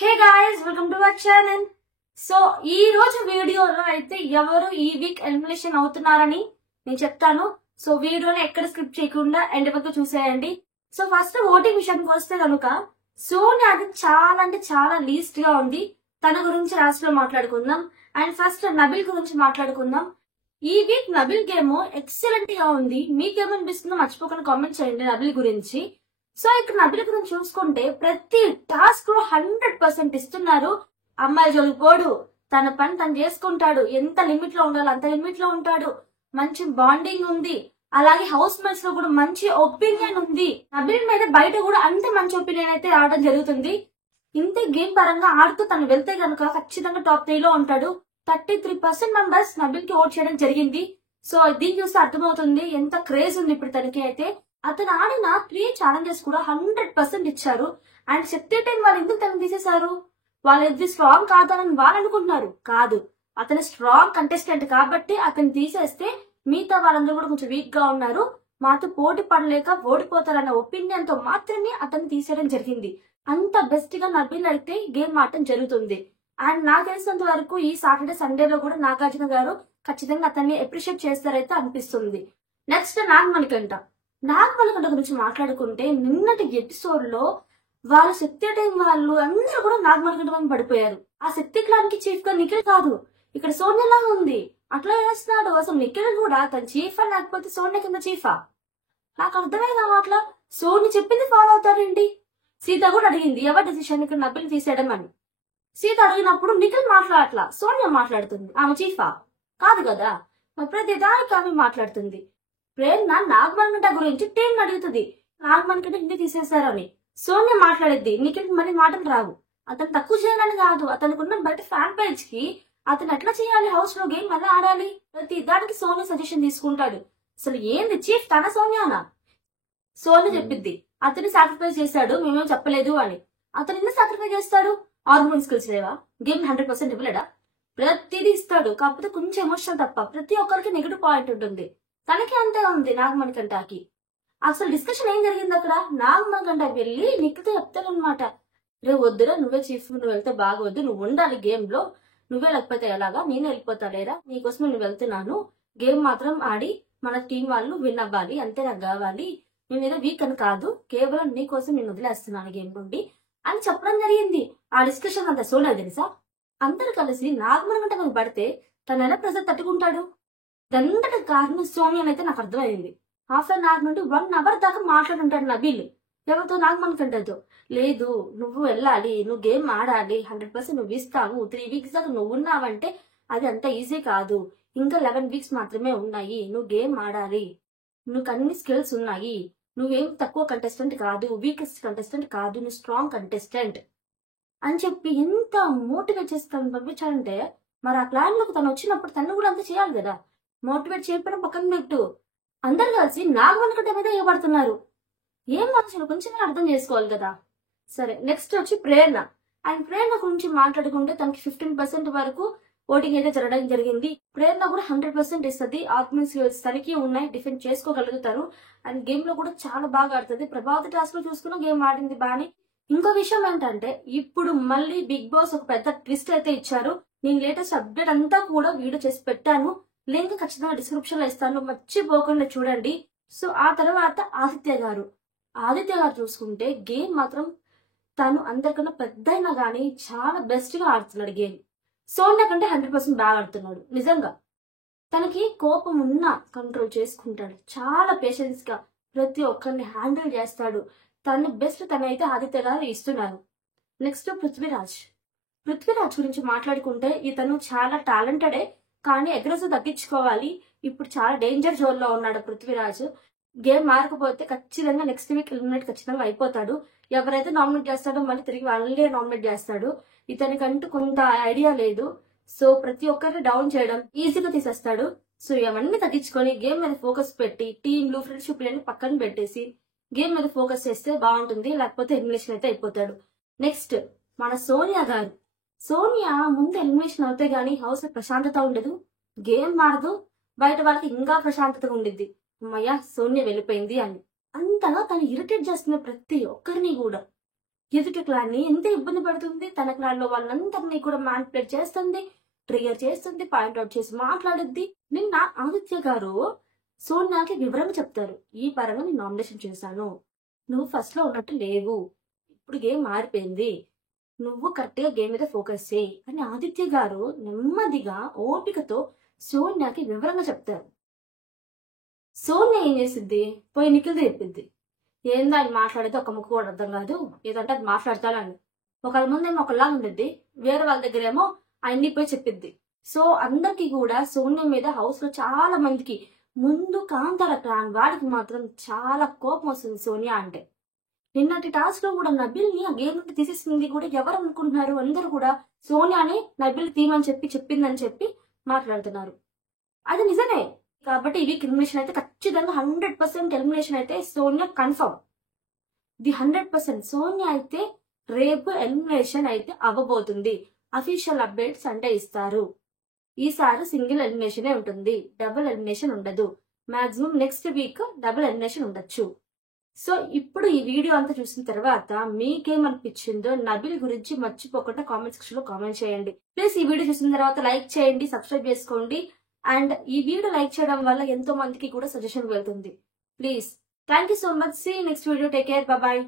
Hey guys, welcome to our channel. So ఈ రోజు వీడియోలో అయితే ఎవరు ఈ వీక్ ఎలిమినేషన్ అవుతున్నారని నేను చెప్తాను. సో వీడియోని ఎక్కడ స్కిప్ చేయకుండా ఎండ్ వరకు చూసేయండి. సో ఫస్ట్ ఓటింగ్ విషయానికి వస్తే కనుక సోనియా అది చాలా అంటే చాలా లీస్ట్ గా ఉంది. తన గురించి లాస్ట్ లో మాట్లాడుకుందాం. అండ్ ఫస్ట్ నబిల్ గురించి మాట్లాడుకుందాం. ఈ వీక్ నబిల్ గేమ్ ఎక్సలెంట్ గా ఉంది. మీకేమనిపిస్తుందో మర్చిపోకుండా కామెంట్ చేయండి నబిల్ గురించి. సో ఇక్కడ నబిల్ గురించి చూసుకుంటే ప్రతి టాస్క్ లో 100% ఇస్తున్నారు. అమ్మాయి జోలికి పోడు, తన పని తను చేసుకుంటాడు, ఎంత లిమిట్ లో ఉండాలో అంత లిమిట్ లో ఉంటాడు, మంచి బాండింగ్ ఉంది. అలాగే హౌస్ మేట్స్ లో కూడా మంచి ఒపీనియన్ ఉంది. నబిల్ మీద బయట కూడా అంత మంచి ఒపీనియన్ అయితే రావడం జరుగుతుంది. ఇంతే గేమ్ పరంగా ఆడుతూ తను వెళ్తే గనుక ఖచ్చితంగా టాప్ 3 లో ఉంటాడు. 33% మెంబర్స్ నబిల్ కి ఓట్ చేయడం జరిగింది. సో దీన్ని చూస్తే అర్థమవుతుంది ఎంత క్రేజ్ ఉంది ఇప్పుడు తనకి. అయితే అతను ఆడిన 3 ఛాలెంజెస్ కూడా 100% ఇచ్చారు. అండ్ శక్తి టైం వాళ్ళు ఎందుకు తను తీసేశారు? వాళ్ళు ఇది స్ట్రాంగ్ కాదని వాళ్ళు అనుకుంటున్నారు. కాదు, అతను స్ట్రాంగ్ కంటెస్టెంట్ కాబట్టి అతను తీసేస్తే మిగతా వాళ్ళందరూ కూడా కొంచెం వీక్ గా ఉన్నారు, మాతో పోటీ పడలేక ఓడిపోతారన్న ఒపీనియన్ తో మాత్రమే అతను తీసేయడం జరిగింది. అంత బెస్ట్ గా నబిల్ అయితే గేమ్ ఆడటం జరుగుతుంది. అండ్ నాకు తెలిసినంత వరకు ఈ సాటర్డే సండేలో కూడా నాగార్జున గారు ఖచ్చితంగా అతన్ని అప్రిషియేట్ చేస్తారైతే అనిపిస్తుంది. నెక్స్ట్ నాగమణికంట గురించి మాట్లాడుకుంటే నిన్నటి ఎపిసోడ్ లో వాళ్ళ శక్తి టైం వాళ్ళు అందరూ కూడా నాగమణికంట మీద పడిపోయారు. ఆ శక్తి క్లాన్ కి చీఫ్ గా నిఖిల్ కాదు, ఇక్కడ సోనియా లాగా ఉంది. అట్లా వేస్తున్నాడు. అసలు నిఖిల్ కూడా తన చీఫా లేకపోతే సోనియా కింద చీఫా? నాకు అర్థమే కావట్లా. సోని చెప్పింది ఫాలో అవుతారేంటి? సీత కూడా అడిగింది ఎవరి డిసిషన్ ఇక్కడ నబిల్ తీసేయడం అని. సీత అడిగినప్పుడు నిఖిల్ మాట్లాడట్లా, సోనియా మాట్లాడుతుంది. ఆమె చీఫా? కాదు కదా. ప్రతి దానికి ఆమె మాట్లాడుతుంది. ప్రేరణ నాగమణికంట గురించి టీం అడుగుతుంది, నాగమణికంట ఇంటి తీసేశారని. సోనియా మాట్లాడిద్ది, నిఖిల్ మరి మాటలు రావు. అతను తక్కువ చేయాలని కాదు, అతనుకున్న బయట ఫ్యాన్ పేజ్ కి అతను ఎట్లా చేయాలి, హౌస్ లో గేమ్ ఎలా ఆడాలి, ప్రతి దానికి సోనియా సజెషన్ తీసుకుంటాడు. అసలు ఏంది చీఫ్ తన సోనియానా? సోనియా చెప్పిద్ది అతను సాక్రిఫైస్ చేశాడు, మేమేం చెప్పలేదు అని. అతను ఎందుకు సాక్రిఫైస్ చేస్తాడు? ఆర్గ్యుమెంట్ స్కిల్స్ లేవా? గేమ్ 100% ఇవ్వలేడా? ప్రతిదీ ఇస్తాడు, కాకపోతే కొంచెం ఎమోషనల్ తప్ప. ప్రతి ఒక్కరికి నెగిటివ్ పాయింట్ ఉంటుంది. తనకి అంతే ఉంది నాగమణికంటకి. అసలు డిస్కషన్ ఏం జరిగింది అక్కడ? నాగమణికంట వెళ్ళి నిఖిల్తో చెప్తానమాట, రే వద్దురా, నువ్వే చీఫ్, నువ్వు వెళ్తే బాగోద్దు, నువ్వు ఉండాలి గేమ్ లో, నువ్వే లేకపోతే ఎలాగా, నేను వెళ్ళిపోతా లేరా, నీకోసం నేను వెళ్తున్నాను, గేమ్ మాత్రం ఆడి మన టీం వాళ్ళు విన్ అవ్వాలి, అంతే నాకు కావాలి, నేను ఏదో వీక్ అని కాదు, కేవలం నీకోసం నేను వదిలేస్తున్నాను గేమ్ నుండి అని చెప్పడం జరిగింది. ఆ డిస్కషన్ అంతా సోనియా తెలుసా? అందరు కలిసి నాగమణికంట మీద పడితే తను ఎలా ప్రెజర్ తట్టుకుంటాడు? దానంతటి కారణం సోనియా అయితే నాకు అర్థమైంది. హాఫ్ అన్ అవర్ నుండి 1 అవర్ దాకా మాట్లాడుంటాడు నబిల్ ఎవరితో? నాగమణికంటతో. లేదు, నువ్వు వెళ్ళాలి, నువ్వు గేమ్ ఆడాలి, 100% నువ్వు ఇస్తావు, 3 వీక్స్ దాకా నువ్వు ఉన్నావంటే అది అంత ఈజీ కాదు, ఇంకా 11 వీక్స్ మాత్రమే ఉన్నాయి, నువ్వు గేమ్ ఆడాలి, నువ్వు అన్ని స్కిల్స్ ఉన్నాయి, నువ్వేం తక్కువ కంటెస్టెంట్ కాదు, వీకెస్ట్ కంటెస్టెంట్ కాదు, నువ్వు స్ట్రాంగ్ కంటెస్టెంట్ అని చెప్పి ఎంత మోటివేట్ చేసి తను పంపించాలంటే, మరి ఆ ప్లాన్ లోకి తను వచ్చినప్పుడు తను కూడా అంత చేయాలి కదా. మోటివేట్ చేయడం పక్కన పెట్టు, అందరు కలిసి నాగమణికంట మీద ఇవ్వబడుతున్నారు. ఏం మనుషులు కొంచెం అర్థం చేసుకోవాలి కదా. సరే, నెక్స్ట్ వచ్చి ప్రేరణ. అండ్ ప్రేరణ గురించి మాట్లాడుకుంటే తనకి 15% వరకు ఓటింగ్ అయితే జరగడం జరిగింది. ప్రేరణ కూడా 100% ఇస్తుంది. ఆర్గ్యుమెంట్ స్కిల్స్ తనకి ఉన్నాయి, డిఫెండ్ చేసుకోగలుగుతారు. అండ్ గేమ్ లో కూడా చాలా బాగా ఆడుతుంది. ప్రభావతి టాస్క్ లో చూసుకున్న గేమ్ ఆడింది బానే. ఇంకో విషయం ఏంటంటే ఇప్పుడు మళ్ళీ బిగ్ బాస్ ఒక పెద్ద ట్విస్ట్ అయితే ఇచ్చారు. నేను లేటెస్ట్ అప్డేట్ అంతా కూడా వీడియో చేసి పెట్టాను, లింక్ ఖచ్చితంగా డిస్క్రిప్షన్ లో ఇస్తాను, మర్చిపోకుండా చూడండి. సో ఆ తర్వాత ఆదిత్య గారు చూసుకుంటే గేమ్ మాత్రం తను అందరికన్నా పెద్ద అయినా గానీ చాలా బెస్ట్ గా ఆడుతున్నాడు గేమ్. సోనియా కంటే 100% బాగా ఆడుతున్నాడు. నిజంగా తనకి కోపం ఉన్నా కంట్రోల్ చేసుకుంటాడు, చాలా పేషెన్స్ గా ప్రతి ఒక్కరిని హ్యాండిల్ చేస్తాడు. తన బెస్ట్ తనైతే ఆదిత్య గారు ఇస్తున్నారు. నెక్స్ట్ పృథ్వీరాజ్ గురించి మాట్లాడుకుంటే ఇతను చాలా టాలెంటెడే, కానీ అగ్రెసివ్ తగ్గించుకోవాలి. ఇప్పుడు చాలా డేంజర్ జోన్ లో ఉన్నాడు పృథ్వీరాజ్. గేమ్ మారకపోతే ఖచ్చితంగా నెక్స్ట్ వీక్ ఎలిమినేట్ ఖచ్చితంగా అయిపోతాడు. ఎవరైతే నామినేట్ చేస్తాడో మళ్ళీ తిరిగి వాళ్ళే నామినేట్ చేస్తాడు. ఇతనికంటూ కొంత ఐడియా లేదు. సో ప్రతి ఒక్కరిని డౌన్ చేయడం ఈజీగా తీసేస్తాడు. సో ఇవన్నీ తగ్గించుకొని గేమ్ మీద ఫోకస్ పెట్టి టీంలు ఫ్రెండ్షిప్ అన్ని పక్కన పెట్టేసి గేమ్ మీద ఫోకస్ చేస్తే బాగుంటుంది, లేకపోతే ఎలిమినేషన్ అయితే అయిపోతాడు. నెక్స్ట్ మన సోనియా ముందు ఎలిమినేషన్ అవుతే గానీ హౌస్ లో ప్రశాంతత ఉండదు, గేమ్ మారదు, బయట వాళ్ళకి ఇంకా ప్రశాంతతగా ఉండిద్ది. అమ్మయ్య సోనియా వెళ్ళిపోయింది అని అంతగా తను ఇరిటేట్ చేస్తున్న ప్రతి ఒక్కరిని కూడా. ఎదుటి క్లాన్ ని ఎంత ఇబ్బంది పడుతుంది, తన క్లాన్ లో వాళ్ళందరినీ కూడా మ్యానిపులేట్ చేస్తుంది, ట్రిగర్ చేస్తుంది, పాయింట్అవుట్ చేసి మాట్లాడుద్ది. నిన్న ఆదిత్య గారు సోనియాకి వివరంగా చెప్తారు, ఈ పరంగా నేను నామినేషన్ చేశాను, నువ్వు ఫస్ట్ లో ఉన్నట్టు లేవు, ఇప్పుడు గేమ్ మారిపోయింది, నువ్వు కరెక్ట్ గా గేమ్ మీద ఫోకస్ చేయి అని ఆదిత్య గారు నెమ్మదిగా ఓపికతో సోనియాకి వివరంగా చెప్తారు. సోనియా ఏం చేసిద్ది, పోయి నిఖిల్ది చెప్పింది. ఏందో ఆయన మాట్లాడితే ఒక ముక్క కూడా అర్థం కాదు, ఏదంటే అది మాట్లాడతానని. ఒకళ్ళ ముందేమో ఒకలా ఉండిద్ది, వేరే వాళ్ళ దగ్గర ఏమో ఆయన్ని పోయి చెప్పిద్ది. సో అందరికి కూడా సోనియా మీద హౌస్ లో చాలా మందికి, ముందు కాంతార క్లాన్ వాడికి మాత్రం చాలా కోపం వస్తుంది సోనియా అంటే. నిన్నటి టాస్క్ లో కూడా నబిల్ ని ఆ గేమ్ నుండి తీసేసింది కూడా ఎవరు అనుకుంటున్నారు, అందరూ కూడా సోనియాని నబిల్ తీమని చెప్పిందని చెప్పి మాట్లాడుతున్నారు. అది నిజమే. కాబట్టి ఈ వీక్ ఎలిమినేషన్ అయితే ఖచ్చితంగా 100% ఎలిమినేషన్ అయితే సోనియా కన్ఫర్మ్. ది 100% సోనియా అయితే రేపు ఎలిమినేషన్ అయితే అవ్వబోతుంది. అఫీషియల్ అప్డేట్స్ అంటే ఇస్తారు. ఈసారి సింగిల్ ఎలిమినేషన్ ఉంటుంది, డబుల్ ఎలిమినేషన్ ఉండదు. Maximum next week double elimination ఉండొచ్చు. సో ఇప్పుడు ఈ వీడియో అంతా చూసిన తర్వాత మీకేమనిపించిందో నబిల్ గురించి మర్చిపోకుండా కామెంట్ సెక్షన్ లో కామెంట్ చేయండి. ప్లీజ్ ఈ వీడియో చూసిన తర్వాత లైక్ చేయండి, సబ్స్క్రైబ్ చేసుకోండి. అండ్ ఈ వీడియో లైక్ చేయడం వల్ల ఎంతో మందికి కూడా సజెషన్ వెళ్తుంది. Please, thank you so much. See next video. Take care, bye.